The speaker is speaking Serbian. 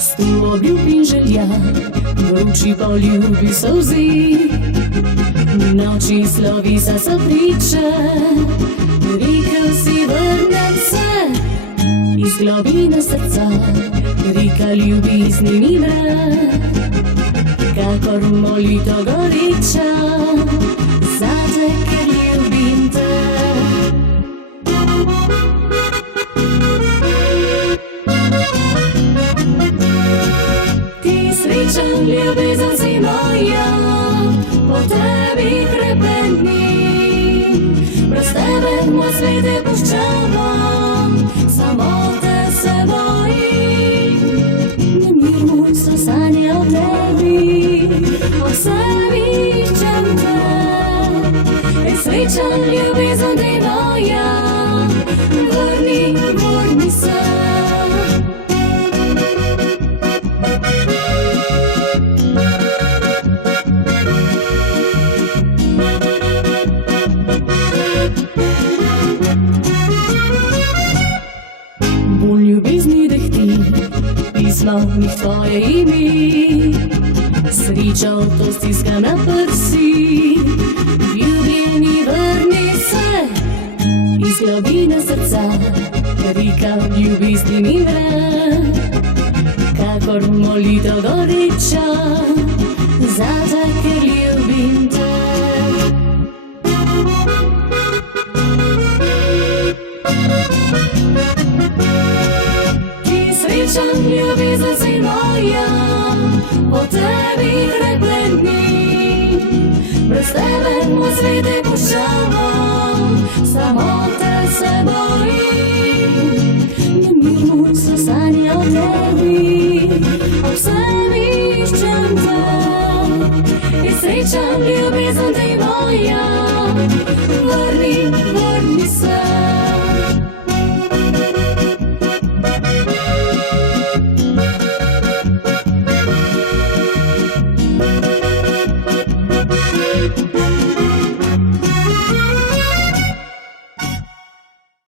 Stu obljubim želja, vruči poljubi solzi. Noči slovisa so priče, rekel si vrnem se iz globine srca, reka ljubezni mi vre, kakor molito goreča, zate, ker ljubim te. Ti srečen ljubezen si moja, po tebi hrepenim, brez tebe moj svet je puščava, samo te se bojim. Nemir moj so sanje o tebi, o sebi iščem te. Srečen ljubezen ti moja, vrni se. Bolj ljubezni dehti, pismo mi v tvoje ime, srečo to stiskam na prsi, ljubljeni vrni se iz globine srca, reka ljubezni mi vre, kakor molitev goreča, zate, ker ljubim te. Srečen ljubezen si moja, po tebi hrepenim, brez tebe moj svet je puščava, samo te se bojim. Nemir moj so sanje o tebi, ob sebi iščem te. Srečen ljubezen ti moja, vrni se.